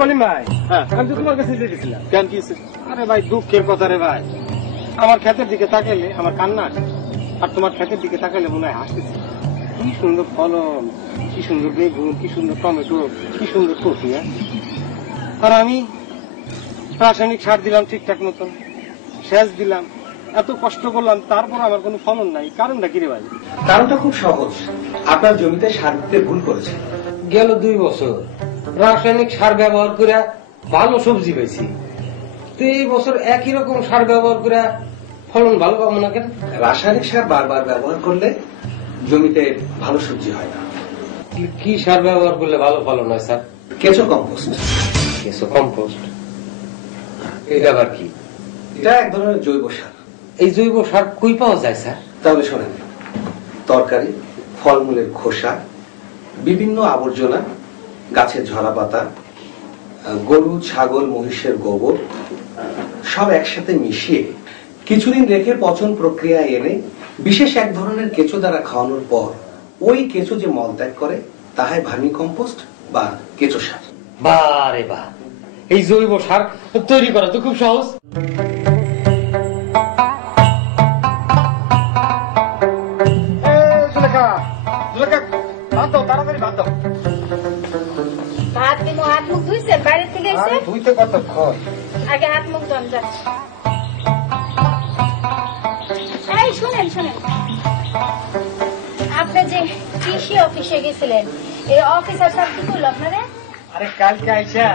কলিম ভাই, আমি তো তোমার কাছে গেছিলাম। কেন কি? আরে ভাই, দুঃখের কথা রে ভাই। আমার ক্ষেতের দিকে তাকাইলে আমার কান্না আসে, আর তোমার ক্ষেতের দিকে তাকাইলে মনে হয় হাসতেছে। কি সুন্দর ফলন, কি সুন্দর বেগুন, কি সুন্দর টমেটো, কি সুন্দর কপি। আর আমি রাসায়নিক সার দিলাম ঠিকঠাক মতন, সেচ দিলাম, এত কষ্ট করলাম, তারপর আমার কোনো ফলন নাই। কারণটা কি রে ভাই? কারণটা খুব সহজ। আপনার জমিতে সার দিতে ভুল করেছে। গেল 2 বছর রাসায়নিক সার ব্যবহার করে ভালো সবজি পাইছি, তো এই বছর একই রকম সার ব্যবহার করে ফলন ভালো পাবো না কেন? রাসায়নিক সার বারবার ব্যবহার করলে জমিতে ভালো সবজি হয় না। কি সার ব্যবহার করলে ভালো ফলন হয় স্যার? কেঁচো কম্পোস্ট। কেঁচো কম্পোস্ট? এটা আবার কি? এটা এক ধরনের জৈব সার। এই জৈব সার কই পাওয়া যায় স্যার? তাহলে শোনেন, তরকারি, ফলমূলের খোসা, বিভিন্ন আবর্জনা, গাছের ঝরা পাতা, গরু, ছাগল, মহিষের গোবর সব একসাথে মিশিয়ে কিছুদিন রেখে পচন প্রক্রিয়া এনে বিশেষ এক ধরনের কেঁচো দ্বারা খাওয়ানোর পর ওই কেঁচো যে মল ত্যাগ করে তাহাই ভার্মি কম্পোস্ট বা কেঁচো সার। বারে বা, এই জৈব সার তৈরি করা তো খুব সহজ। ভাত দিব, হাত মুখ ধুইছেন? বাইরে থেকে এসে ধুইতে কতক্ষণ? আগে হাত মুখ ধোন যাচ্ছে। এই শুনেন শুনেন, আপনি যে কৃষি অফিসে গেছিলেন, এই অফিসার স্যার কি করলো আপনারে? আরে কালকে আইসা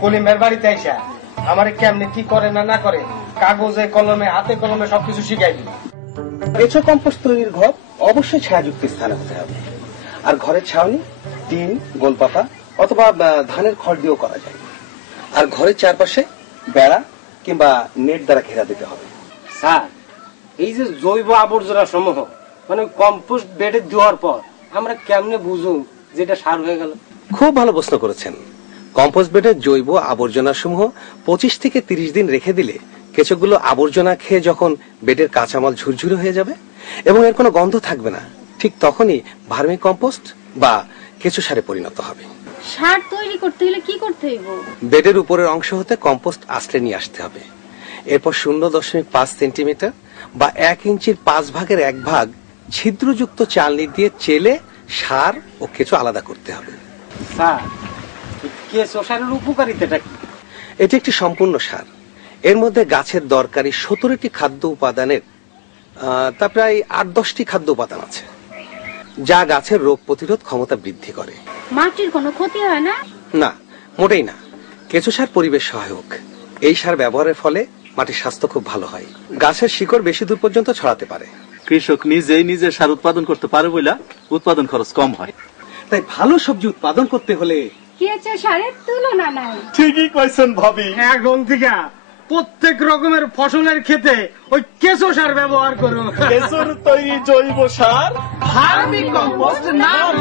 কলিমের বাড়িতে আইসা আমারে কেমনে কি করে না না করে কাগজে কলমে হাতে কলমে সবকিছু শিখাই দিল। কেঁচো কম্পোস্ট তৈরির ঘর অবশ্যই ছায়াযুক্ত স্থানে হতে হবে, আর ঘরের ছাউনি টিন, গোলপাতা অথবা ধানের খড় দিয়েও করা যায়। আর ঘরের চারপাশে বেড়া কিংবা নেট দ্বারা ঘেরা দিতে হবে। স্যার, এই যে জৈব আবর্জনা সমূহ মানে কম্পোস্ট বেডে দেওয়ার পর আমরা কেমনে বুঝুম যেটা সার হয়ে গেল? খুব ভালো প্রশ্ন করেছেন। কম্পোস্ট বেডের জৈব আবর্জনা সমূহ 25 থেকে 30 দিন রেখে দিলে কেঁচোগুলো আবর্জনা খেয়ে যখন বেডের কাঁচামাল ঝুরঝুরে হয়ে যাবে এবং এর কোনো গন্ধ থাকবে না, ঠিক তখনই ভার্মি কম্পোস্ট বা কেঁচো সারে পরিণত হবে। সার তৈরি করতে হলে কি করতে হইব? বেডের উপরের অংশ হতে কম্পোস্ট আশ্রে নিয়ে আসতে হবে। এরপর 0.5 সেন্টিমিটার বা 1 ইঞ্চির 5 ভাগের 1 ভাগ ছিদ্রযুক্ত চালনি দিয়ে চেলে সার ও কেঁচো আলাদা করতে হবে। স্যার, কেঁচো সারের উপকারিতাটা কি? এটি একটি সম্পূর্ণ সার। এর মধ্যে গাছের দরকারি 17টি খাদ্য উপাদানের তা প্রায় 8-10টি খাদ্য উপাদান আছে, যা গাছের রোগ প্রতিরোধ ক্ষমতা বৃদ্ধি করে। মাটির কোনো ক্ষতি হয় না? না, মোটেই না। কেঁচো সার পরিবেশ সহায়ক। এই সার ব্যবহারের ফলে মাটির স্বাস্থ্য খুব ভালো হয়, গাছের শিকড় বেশি দূর পর্যন্ত ছড়াতে পারে। কৃষক নিজেই নিজের সার উৎপাদন করতে পারে বলে উৎপাদন খরচ কম হয়। তাই ভালো সবজি উৎপাদন করতে হলে কেঁচো সারের তুলনা নাই। ঠিকই কইছেন ভাবি। এখন থেকে প্রত্যেক রকমের ফসলের ক্ষেতে ওই কেঁচো সার ব্যবহার করো। কেঁচোর তৈরি জৈব সার ভার্মি কম্পোস্ট নাম।